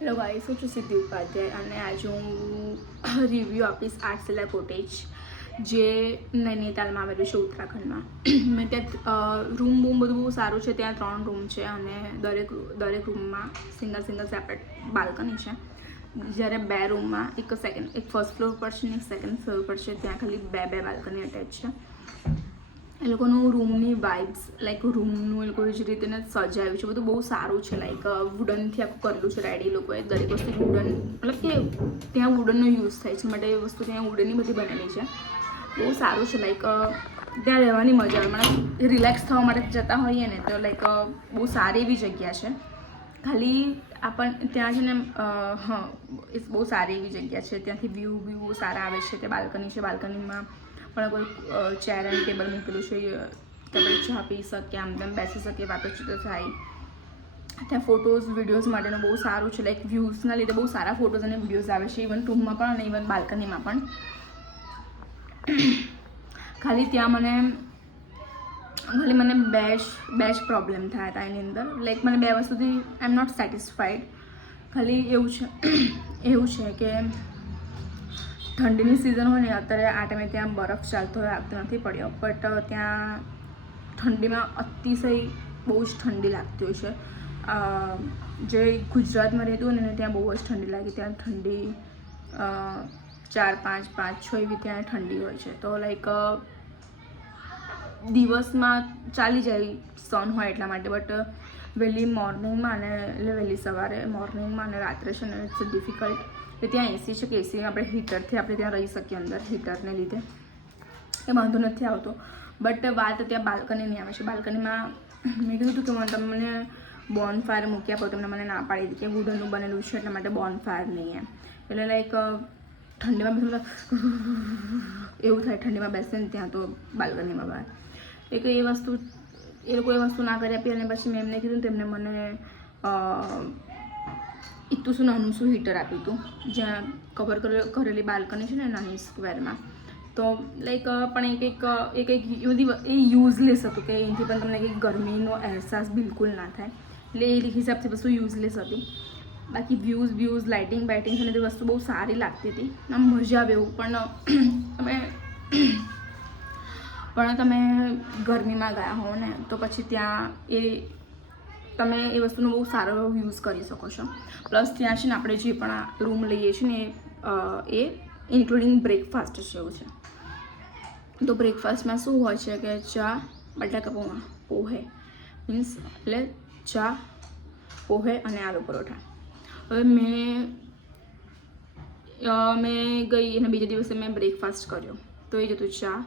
Hello guys, હું છું સિદ્ધિ ઉપાધ્યાય અને આજે હું રિવ્યૂ આપીશ આર્ટસેલા કોટેજ જે નૈનીતાલમાં આવેલું છે, ઉત્તરાખંડમાં. મેં ત્યાં રૂમ બધું બહુ સારું છે. ત્યાં 3 રૂમ છે અને દરેક રૂમમાં સિંગલ સેપરેટ બાલ્કની છે. જ્યારે 2 રૂમમાં એક ફર્સ્ટ ફ્લોર પર છે ને એક સેકન્ડ ફ્લોર પર છે. ત્યાં ખાલી બે બાલ્કની અટેચ છે. એ લોકોનું રૂમની વાઇબ્સ, લાઈક રૂમનું એ લોકોએ જે રીતે સજાવ્યું છે બધું બહુ સારું છે. લાઈક વુડનથી આખું કરેલું છે રેડી. લોકોએ દરેક વસ્તુ વુડન, મતલબ કે ત્યાં વુડનનો યુઝ થાય છે માટે એ વસ્તુ ત્યાં વુડનની બધી બનેલી છે. બહુ સારું છે. લાઈક ત્યાં રહેવાની મજા આવે. મતલબ રિલેક્સ થવા માટે જતા હોઈએ ને તો લાઈક બહુ સારી એવી જગ્યા છે. ખાલી ત્યાં છે ને એ બહુ સારી એવી જગ્યા છે. ત્યાંથી વ્યૂ બહુ સારા આવે છે. ત્યાં બાલ્કની છે. બાલ્કનીમાં પણ કોઈ ચેર એન્ડ ટેબલ મૂકેલું છે. આપણે ચા પી શકીએ, આમ તેમ બેસી શકીએ, વાતચીત થાય. ત્યાં ફોટોઝ વિડીયોઝ માટેનું બહુ સારું છે. લાઈક વ્યૂઝના લીધે બહુ સારા ફોટોઝ અને વિડીયોઝ આવે છે. ઇવન રૂમમાં પણ અને ઇવન બાલ્કનીમાં પણ. ખાલી ત્યાં મને બે જ પ્રોબ્લેમ થયા હતા એની અંદર. લાઈક મને 2 વસ્તુથી આઈ એમ નોટ સેટિસ્ફાઈડ. ખાલી એવું છે કે ઠંડીની સિઝન હોય ને, અત્યારે આ ટાઈમે ત્યાં બરફ ચાલતો હોય આવતો નથી પડ્યો, બટ ત્યાં ઠંડીમાં અતિશય બહુ જ ઠંડી લાગતી હોય છે. જે ગુજરાતમાં રહેતું હોય ને ત્યાં બહુ જ ઠંડી લાગી. ત્યાં ઠંડી 4, 5, 6 એવી ત્યાં ઠંડી હોય છે. તો લાઈક દિવસમાં ચાલી જાય સન હોય એટલા માટે, બટ વહેલી મોર્નિંગમાં અને એટલે વહેલી સવારે મોર્નિંગમાં અને રાત્રે છે ને ઇટ્સ ડિફિકલ્ટ. કે ત્યાં એસી છે કે એસી આપણે હીટરથી આપણે ત્યાં રહી શકીએ અંદર, હીટરને લીધે એ વાંધો નથી આવતો. બટ વાત ત્યાં બાલ્કનીની આવે છે. બાલ્કનીમાં મેં કીધું હતું કે તમને બોન ફાયર મૂકી આપો, તમને મને ના પાડી હતી કે વુડનનું બનેલું છે એટલા માટે બોન ફાયર નહીં એમ. એટલે લાઈક ઠંડીમાં બેસું એવું થાય. ઠંડીમાં બેસે ને ત્યાં તો બાલ્કનીમાં બહાર એ લોકો એ વસ્તુ ના કરી આપી. અને પછી મેં એમને કીધું તેમને મને ઇતું નાનું શું હીટર આપ્યું હતું જ્યાં કવર કરેલી બાલ્કની છે ને નાની સ્ક્વેરમાં. તો લાઈક પણ એ યુઝલેસ હતું કે એનાથી પણ તમને કંઈક ગરમીનો અહેસાસ બિલકુલ ના થાય. એટલે એ હિસાબથી વસ્તુ યુઝલેસ હતી. બાકી વ્યૂઝ લાઇટિંગ છે ને તે વસ્તુ બહુ સારી લાગતી હતી. આમ મજા આવે એવું. પણ તમે ગરમીમાં ગયા હો ને તો પછી ત્યાં તમે એ વસ્તુનો બહુ સારો યુઝ કરી શકો છો. પ્લસ ત્યાં છે ને આપણે જે પણ રૂમ લઈએ છીએ ને એ ઇન્ક્લુડિંગ બ્રેકફાસ્ટ છે એવું છે. તો બ્રેકફાસ્ટમાં શું હોય છે કે ચા, બટાકા પૌવા, પોહે મીન્સ એટલે ચા, પોહે અને આલુ પરોઠા. હવે મેં ગઈ અને બીજા દિવસે મેં બ્રેકફાસ્ટ કર્યો તો એ જ હતું ચા,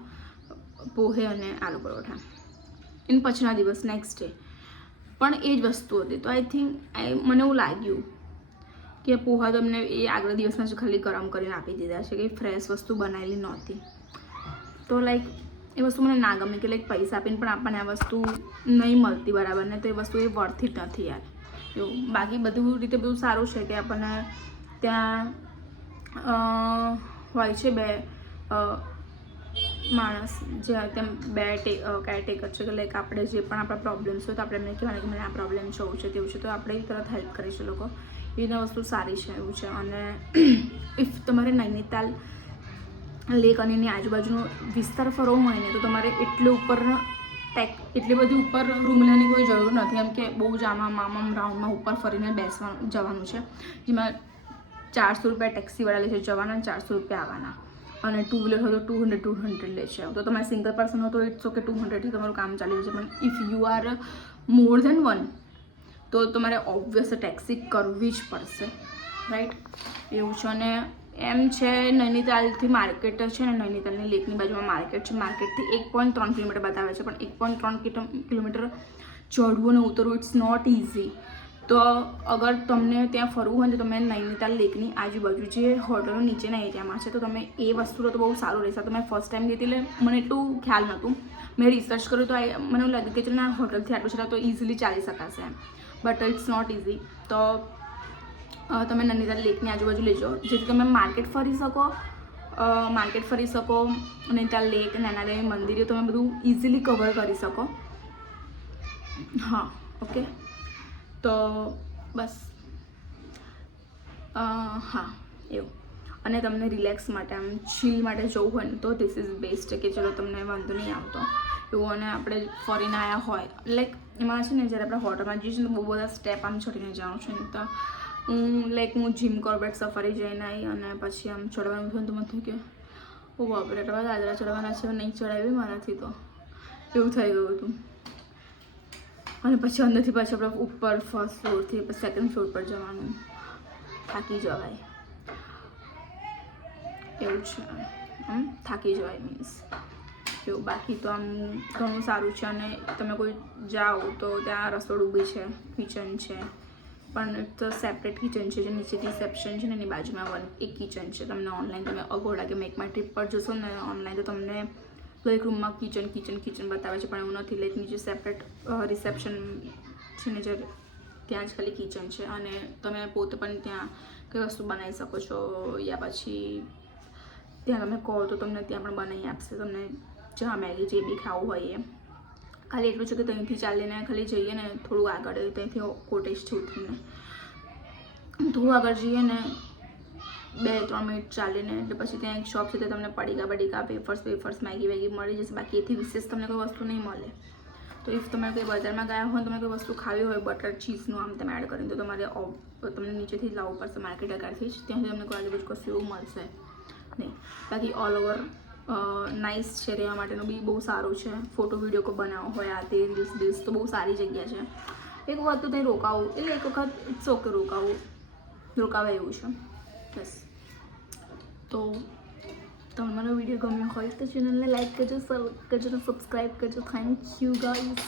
પોહે અને આલુ પરોઠા. એની પછીના દિવસ નેક્સ્ટ ડે પણ એ જ વસ્તુ હતી. તો આઈ થિંક મને એવું લાગ્યું કે પોહા તો અમને એ આગલા દિવસના જ ખાલી ગરમ કરીને આપી દીધા છે, કે ફ્રેશ વસ્તુ બનાવેલી નહોતી. તો લાઈક એ વસ્તુ મને ના ગમે કે લાઈક પૈસા આપીને પણ આપણને આ વસ્તુ નહીં મળતી બરાબર ને, તો એ વસ્તુ એ વર્થ ઇટ નથી યાર. એવું બાકી બધું રીતે બધું સારું છે કે આપણને ત્યાં હોય છે 2 માણસ જે તેમ 2 કેરટેકર છે કે લાઈક આપણે જે પણ આપણા પ્રોબ્લેમ્સ હોય તો આપણે એમને કહેવાય કે મને આ પ્રોબ્લેમ છે, એવું છે તેવું છે, તો આપણે એ તરત હેલ્પ કરે છે લોકો. એના વસ્તુ સારી છે એવું છે. અને ઇફ તમારે નૈનીતાલ લેક અને એની આજુબાજુનો વિસ્તાર ફરવો હોય ને તો તમારે એટલી બધી ઉપર રૂમ લેવાની કોઈ જરૂર નથી. એમ કે બહુ જ આમ રાઉન્ડમાં ઉપર ફરીને જવાનું છે. જેમાં 400 રૂપિયા ટેક્સીવાળા લે છે જવાના, 400 રૂપિયા આવવાના. અને 2 વ્હીલર હોય તો 200 લે છે. તો તમારે સિંગલ પર્સન હોય તો ઇટ્સ ઓકે, 200થી તમારું કામ ચાલી જશે. પણ if you are more than 1 તો તમારે ઓબ્વિયસ ટેક્સી કરવી જ પડશે, રાઈટ? એવું છે. અને એમ છે નૈનીતાલથી માર્કેટ છે ને, નૈનીતાલની લેકની બાજુમાં માર્કેટ છે. માર્કેટથી 1.3 કિલોમીટર બતાવે છે, પણ 1.3 કિલોમીટર ચઢવું અને ઉતરવું ઇટ્સ નોટ ઇઝી. તો અગર તમને ત્યાં ફરવું હોય તો તમે નૈનીતાલ લેકની આજુબાજુ જે હોટલો નીચેના એરિયામાં છે તો તમે એ વસ્તુ તો બહુ સારું રહેશે. તો મેં ફર્સ્ટ ટાઈમ ગઈ હતી એટલે મને એટલું ખ્યાલ નહોતું. મેં રિસર્ચ કર્યું તો મને એવું લાગ્યું કે ચાલ ના હોટલથી આટલું છે તો ઇઝીલી ચાલી શકાશે એમ, બટ ઇટ્સ નોટ ઇઝી. તો તમે નૈનીતાલ લેકની આજુબાજુ લેજો જેથી તમે માર્કેટ ફરી શકો. નૈનીતાલ લેક, નૈનાદેવી મંદિરે તમે બધું ઇઝીલી કવર કરી શકો. હા, ઓકે. તો બસ હા એવું. અને તમને રિલેક્સ માટે આમ ચીલ માટે જવું હોય ને તો ધીસ ઇઝ બેસ્ટ કે ચલો તમને વાંધો નહીં આવતો એવું. અને આપણે ફરીને આવ્યા હોય લાઈક એમાં છે ને જ્યારે આપણે હોટલમાં જઈએ છીએ ને બહુ બધા સ્ટેપ આમ ચડીને જાઉં છું ને તો હું જીમ કોર્બેટ સફારી જઈને આવી અને પછી આમ ચડવાનું થયું તો મને થયું કે ઓ બાપરે એટલા દાદરા ચડવાના છે નહીં ચડાવી મારાથી તો એવું થઈ ગયું હતું. અને પછી અંદરથી પાછું આપણે ઉપર ફર્સ્ટ ફ્લોરથી પછી સેકન્ડ ફ્લોર પર જવાનું, થાકી જવાય એવું છે. થાકી જવાય મીન્સ એવું. બાકી તો આમ ઘણું સારું છે. અને તમે કોઈ જાઓ તો ત્યાં રસોડું બી છે, કિચન છે, પણ તો સેપરેટ કિચન છે. જે નીચે રિસેપ્શન છે ને એની બાજુમાં એક કિચન છે. તમને ઓનલાઈન તમે અગોડા કે મેક માય ટ્રીપ પર જશો ને ઓનલાઈન તો તમને એક રૂમમાં કિચન બતાવે છે, પણ એવું નથી. લાઈક નીચે સેપરેટ રિસેપ્શન છે ને જે ત્યાં જ ખાલી કિચન છે. અને તમે પોતે પણ ત્યાં કઈ વસ્તુ બનાવી શકો છો યા પછી ત્યાં તમે કહો તો તમને ત્યાં પણ બનાવી આપશે. તમને ચા મેગી જે બી ખાવું હોય એ. ખાલી એટલું છે કે ત્યાંથી ચાલીને ખાલી જઈએ ને થોડું આગળ ત્યાંથી કોટેજ છે ઉતરીને થોડું આગળ જઈએ ને 2-3 મિનિટ ચાલીને એટલે પછી ત્યાં એક શોપ છે ત્યાં તમને પડીકા વેફર્સ મેગી મળી જશે. બાકી એથી વિશેષ તમને કોઈ વસ્તુ નહીં મળે. તો ઇફ તમે કોઈ બજારમાં ગયા હોય તમે કોઈ વસ્તુ ખાવી હોય બટર ચીઝનું આમ તમે એડ કરીને તો તમારે તમને નીચેથી જ લાવવું પડશે માર્કેટ આગળથી જ. ત્યાંથી તમને કોઈ આજુબાજુ કશું એવું મળશે નહીં. બાકી ઓલ ઓવર નાઇસ છે. રહેવા માટેનું બી બહુ સારું છે. ફોટો વિડીયો કોઈ બનાવવો હોય આ તે રીલ્સ તો બહુ સારી જગ્યા છે. એક વખત તો ત્યાં રોકાવું એટલે એક વખત ઇટ્સ ઓકે રોકાવે એવું છે બસ. તો તમને મારો વિડીયો ગમ્યો હોય તો ચેનલને લાઈક કરજો, સબસ્ક્રાઈબ કરજો. Thank you guys.